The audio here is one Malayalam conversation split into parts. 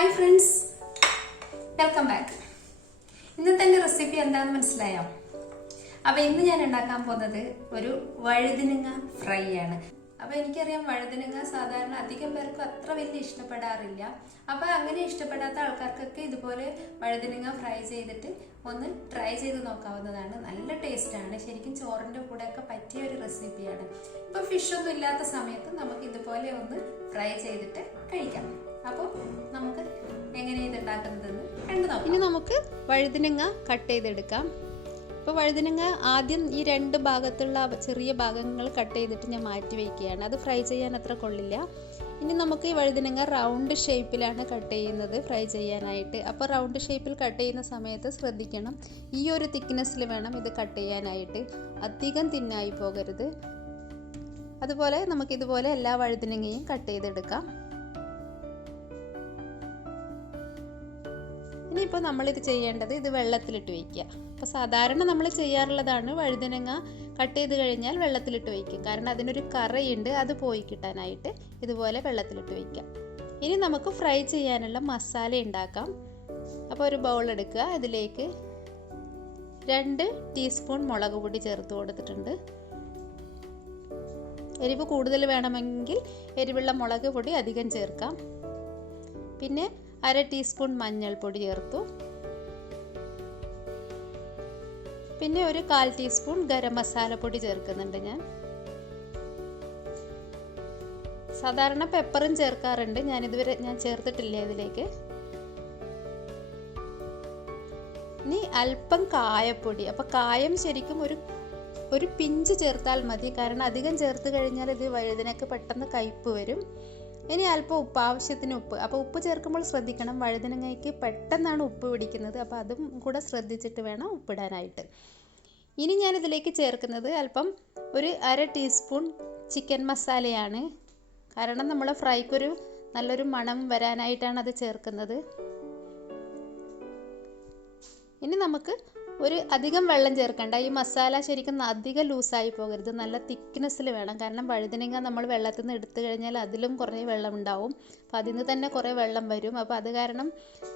Hi friends, welcome back. ഇന്നത്തെ എൻ്റെ റെസിപ്പി എന്താണെന്ന് മനസ്സിലായോ? അപ്പോൾ ഇന്ന് ഞാൻ ഉണ്ടാക്കാൻ പോകുന്നത് ഒരു വഴുതിനങ്ങ ഫ്രൈ ആണ്. അപ്പോൾ എനിക്കറിയാം വഴുതിനങ്ങ സാധാരണ അധികം പേർക്കും അത്ര വലിയ ഇഷ്ടപ്പെടാറില്ല. അപ്പോൾ അങ്ങനെ ഇഷ്ടപ്പെടാത്ത ആൾക്കാർക്കൊക്കെ ഇതുപോലെ വഴുതിനങ്ങ ഫ്രൈ ചെയ്തിട്ട് ഒന്ന് ട്രൈ ചെയ്ത് നോക്കാവുന്നതാണ്. നല്ല ടേസ്റ്റാണ്, ശരിക്കും ചോറിൻ്റെ കൂടെയൊക്കെ പറ്റിയ ഒരു റെസിപ്പിയാണ്. ഇപ്പോൾ ഫിഷൊന്നും ഇല്ലാത്ത സമയത്ത് നമുക്ക് ഇതുപോലെ ഒന്ന് ഫ്രൈ ചെയ്തിട്ട് കഴിക്കാം. അപ്പോൾ നമുക്ക് എങ്ങനെ ഇത് ഉണ്ടാക്കുന്നതെന്ന് കണ്ടു നോക്കാം. ഇനി നമുക്ക് വഴുതിനങ്ങ കട്ട് ചെയ്തെടുക്കാം. അപ്പോൾ വഴുതിനങ്ങ ആദ്യം ഈ രണ്ട് ഭാഗത്തുള്ള ചെറിയ ഭാഗങ്ങൾ കട്ട് ചെയ്തിട്ട് ഞാൻ മാറ്റി വയ്ക്കുകയാണ്. അത് ഫ്രൈ ചെയ്യാൻ അത്ര കൊള്ളില്ല. ഇനി നമുക്ക് ഈ വഴുതിനങ്ങ റൗണ്ട് ഷേപ്പിലാണ് കട്ട് ചെയ്യുന്നത് ഫ്രൈ ചെയ്യാനായിട്ട്. അപ്പോൾ റൗണ്ട് ഷേപ്പിൽ കട്ട് ചെയ്യുന്ന സമയത്ത് ശ്രദ്ധിക്കണം, ഈ ഒരു തിക്നെസ്സിൽ വേണം ഇത് കട്ട് ചെയ്യാനായിട്ട്, അധികം തിന്നായി പോകരുത്. അതുപോലെ നമുക്കിതുപോലെ എല്ലാ വഴുതിനങ്ങയും കട്ട് ചെയ്തെടുക്കാം. ഇനിയിപ്പോൾ നമ്മളിത് ചെയ്യേണ്ടത് ഇത് വെള്ളത്തിലിട്ട് വയ്ക്കുക. അപ്പോൾ സാധാരണ നമ്മൾ ചെയ്യാറുള്ളതാണ് വഴുതിനങ്ങ കട്ട് ചെയ്ത് കഴിഞ്ഞാൽ വെള്ളത്തിലിട്ട് വയ്ക്കും. കാരണം അതിനൊരു കറയുണ്ട്, അത് പോയി കിട്ടാനായിട്ട് ഇതുപോലെ വെള്ളത്തിലിട്ട് വയ്ക്കാം. ഇനി നമുക്ക് ഫ്രൈ ചെയ്യാനുള്ള മസാല ഉണ്ടാക്കാം. അപ്പോൾ ഒരു ബൗൾ എടുക്കുക, അതിലേക്ക് 2 ടീസ്പൂൺ മുളക് പൊടി ചേർത്ത് കൊടുത്തിട്ടുണ്ട്. എരിവ് കൂടുതൽ വേണമെങ്കിൽ എരിവുള്ള മുളക് പൊടി അധികം ചേർക്കാം. പിന്നെ 1/2 ടീസ്പൂൺ മഞ്ഞൾപ്പൊടി ചേർത്തു. പിന്നെ ഒരു 1/4 ടീസ്പൂൺ ഗരം മസാല പൊടി ചേർക്കുന്നുണ്ട് ഞാൻ. സാധാരണ പെപ്പറും ചേർക്കാറുണ്ട്, ഞാൻ ചേർത്തിട്ടില്ല ഇതിലേക്ക്. ഇനി അല്പം കായപ്പൊടി. അപ്പോൾ കായം ശരിക്കും ഒരു പിഞ്ച് ചേർത്താൽ മതി, കാരണം അധികം ചേർത്ത് കഴിഞ്ഞാൽ ഇത് വഴുതിനൊക്കെ പെട്ടെന്ന് കയ്പ്പ് വരും. ഇനി അല്പം ഉപ്പ്, ആവശ്യത്തിന് ഉപ്പ്. അപ്പോൾ ഉപ്പ് ചേർക്കുമ്പോൾ ശ്രദ്ധിക്കണം, വഴുതിനങ്ങയ്ക്ക് പെട്ടെന്നാണ് ഉപ്പ് പിടിക്കുന്നത്. അപ്പോൾ അതും കൂടെ ശ്രദ്ധിച്ചിട്ട് വേണം ഉപ്പിടാനായിട്ട്. ഇനി ഞാനിതിലേക്ക് ചേർക്കുന്നത് അല്പം ഒരു 1/2 ടീസ്പൂൺ ചിക്കൻ മസാലയാണ്. കാരണം നമ്മൾ ഫ്രൈക്കൊരു നല്ലൊരു മണം വരാനായിട്ടാണ് അത് ചേർക്കുന്നത്. ഇനി നമുക്ക് അധികം വെള്ളം ചേർക്കണ്ട. ഈ മസാല ശരിക്കും അധികം ലൂസായി പോകരുത്, നല്ല തിക്നെസ്സിൽ വേണം. കാരണം വഴുതിനങ്ങ നമ്മൾ വെള്ളത്തിൽ നിന്ന് എടുത്തു കഴിഞ്ഞാൽ അതിലും കുറേ വെള്ളം ഉണ്ടാവും. അപ്പോൾ അതിൽ നിന്ന് തന്നെ കുറേ വെള്ളം വരും. അപ്പോൾ അത് കാരണം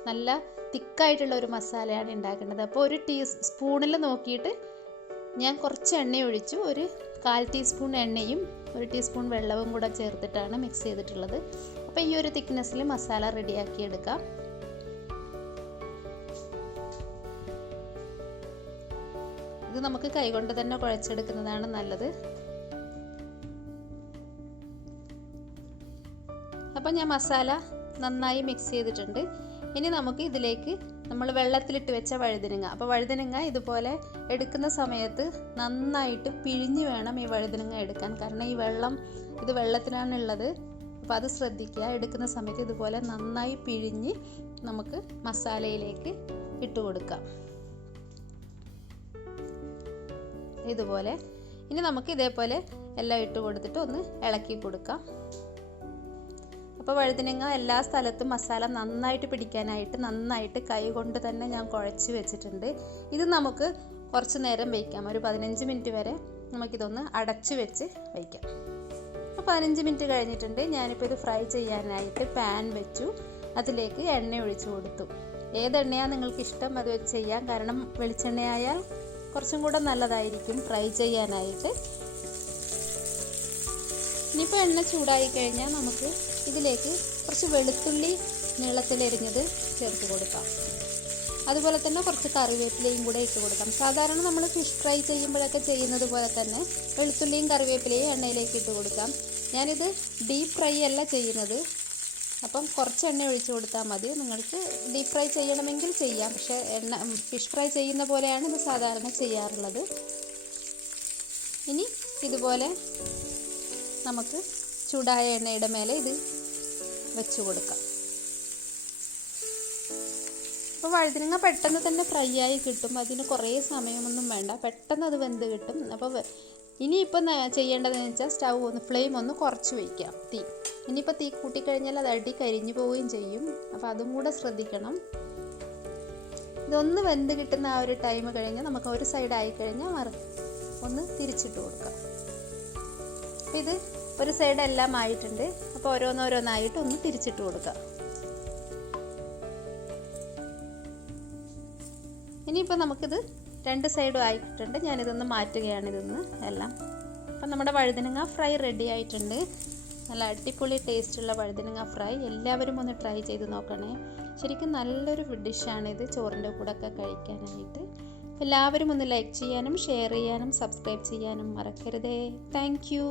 നല്ല തിക്കായിട്ടുള്ള ഒരു മസാലയാണ് ഉണ്ടാക്കേണ്ടത്. അപ്പോൾ ഒരു സ്പൂണിൽ നോക്കിയിട്ട് ഞാൻ കുറച്ച് എണ്ണ ഒഴിച്ചു. ഒരു 1/4 ടീസ്പൂൺ എണ്ണയും 1 ടീസ്പൂൺ വെള്ളവും കൂടെ ചേർത്തിട്ടാണ് മിക്സ് ചെയ്തിട്ടുള്ളത്. അപ്പോൾ ഈ ഒരു തിക്നെസ്സിൽ മസാല റെഡിയാക്കി എടുക്കാം. ഇത് നമുക്ക് കൈകൊണ്ട് തന്നെ കുഴച്ചെടുക്കുന്നതാണ് നല്ലത്. അപ്പം ഞാൻ മസാല നന്നായി മിക്സ് ചെയ്തിട്ടുണ്ട്. ഇനി നമുക്ക് ഇതിലേക്ക് നമ്മൾ വെള്ളത്തിലിട്ട് വെച്ച വഴുതിനങ്ങ. അപ്പോൾ വഴുതിനങ്ങ ഇതുപോലെ എടുക്കുന്ന സമയത്ത് നന്നായിട്ട് പിഴിഞ്ഞ് വേണം ഈ വഴുതിനങ്ങ എടുക്കാൻ. കാരണം ഇത് വെള്ളത്തിലാണുള്ളത്. അപ്പോൾ അത് ശ്രദ്ധിക്കുക. എടുക്കുന്ന സമയത്ത് ഇതുപോലെ നന്നായി പിഴിഞ്ഞ് നമുക്ക് മസാലയിലേക്ക് ഇട്ട് കൊടുക്കാം. ഇതുപോലെ ഇനി നമുക്ക് ഇതേപോലെ എല്ലാം ഇട്ട് കൊടുത്തിട്ട് ഒന്ന് ഇളക്കി കൊടുക്കാം. അപ്പോൾ വഴുതിനങ്ങ എല്ലാ സ്ഥലത്തും മസാല നന്നായിട്ട് പിടിക്കാനായിട്ട് നന്നായിട്ട് കൈ കൊണ്ട് തന്നെ ഞാൻ കുഴച്ച് വെച്ചിട്ടുണ്ട്. ഇത് നമുക്ക് കുറച്ച് നേരം വയ്ക്കാം, ഒരു 15 മിനിറ്റ് വരെ നമുക്കിതൊന്ന് അടച്ച് വെച്ച് വയ്ക്കാം. അപ്പോൾ 15 മിനിറ്റ് കഴിഞ്ഞിട്ടുണ്ട്. ഞാനിപ്പോൾ ഇത് ഫ്രൈ ചെയ്യാനായിട്ട് പാൻ വെച്ചു, അതിലേക്ക് എണ്ണ ഒഴിച്ചു കൊടുത്തു. ഏതെണ്ണയാണ് നിങ്ങൾക്ക് ഇഷ്ടം അത് വെച്ച് ചെയ്യാം. കാരണം വെളിച്ചെണ്ണയായാൽ കുറച്ചും കൂടെ നല്ലതായിരിക്കും ഫ്രൈ ചെയ്യാനായിട്ട്. ഇനിയിപ്പോൾ എണ്ണ ചൂടായി കഴിഞ്ഞാൽ നമുക്ക് ഇതിലേക്ക് കുറച്ച് വെളുത്തുള്ളി നീളത്തിലരിഞ്ഞത് ചേർത്ത് കൊടുക്കാം. അതുപോലെ തന്നെ കുറച്ച് കറിവേപ്പിലയും കൂടെ ഇട്ട് കൊടുക്കാം. സാധാരണ നമ്മൾ ഫിഷ് ഫ്രൈ ചെയ്യുമ്പോഴൊക്കെ ചെയ്യുന്നത് പോലെ തന്നെ വെളുത്തുള്ളിയും കറിവേപ്പിലയും എണ്ണയിലേക്ക് ഇട്ട് കൊടുക്കാം. ഞാനിത് ഡീപ്പ് ഫ്രൈ അല്ല ചെയ്യുന്നത്, അപ്പം കുറച്ച് എണ്ണ ഒഴിച്ചു കൊടുത്താൽ മതി. നിങ്ങൾക്ക് ഡീപ്പ് ഫ്രൈ ചെയ്യണമെങ്കിൽ ചെയ്യാം, പക്ഷേ ഫിഷ് ഫ്രൈ ചെയ്യുന്ന പോലെയാണ് ഇത് സാധാരണ ചെയ്യാറുള്ളത്. ഇനി ഇതുപോലെ നമുക്ക് ചൂടായ എണ്ണയുടെ മേലെ ഇത് വെച്ച് കൊടുക്കാം. അപ്പോൾ വഴുതിനങ്ങ പെട്ടെന്ന് തന്നെ ഫ്രൈ ആയി കിട്ടും, അതിന് കുറേ സമയമൊന്നും വേണ്ട, പെട്ടെന്ന് അത് വെന്ത് കിട്ടും. അപ്പോൾ ഇനിയിപ്പോൾ ചെയ്യേണ്ടതെന്ന് വെച്ചാൽ ഫ്ലെയിം ഒന്ന് കുറച്ച് വയ്ക്കാം തീ. ഇനിയിപ്പോൾ തീ കൂട്ടിക്കഴിഞ്ഞാൽ അത് അടി കരിഞ്ഞു പോവുകയും ചെയ്യും. അപ്പോൾ അതും കൂടെ ശ്രദ്ധിക്കണം. ഇതൊന്ന് വെന്ത് കിട്ടുന്ന ആ ഒരു ടൈം കഴിഞ്ഞാൽ നമുക്ക് ഒരു സൈഡ് ആയിക്കഴിഞ്ഞാൽ ഒന്ന് തിരിച്ചിട്ട് കൊടുക്കാം. അപ്പോൾ ഇത് ഒരു സൈഡ് എല്ലാം ആയിട്ടുണ്ട്. അപ്പോൾ ഓരോന്നോരോന്നായിട്ട് ഒന്ന് തിരിച്ചിട്ട് കൊടുക്കാം. ഇനിയിപ്പോൾ നമുക്കിത് രണ്ട് സൈഡും ആയിട്ടുണ്ട്. ഞാനിതൊന്ന് മാറ്റുകയാണ് ഇതൊന്ന് എല്ലാം. അപ്പം നമ്മുടെ വഴുതനങ്ങ ഫ്രൈ റെഡി ആയിട്ടുണ്ട്. നല്ല അടിപൊളി ടേസ്റ്റുള്ള വഴുതനങ്ങ ഫ്രൈ. എല്ലാവരും ഒന്ന് ട്രൈ ചെയ്ത് നോക്കണേ. ശരിക്കും നല്ലൊരു ഡിഷാണിത് ചോറിൻ്റെ കൂടെ ഒക്കെ കഴിക്കാനായിട്ട്. എല്ലാവരും ഒന്ന് ലൈക്ക് ചെയ്യാനും ഷെയർ ചെയ്യാനും സബ്സ്ക്രൈബ് ചെയ്യാനും മറക്കരുതേ. Thank you.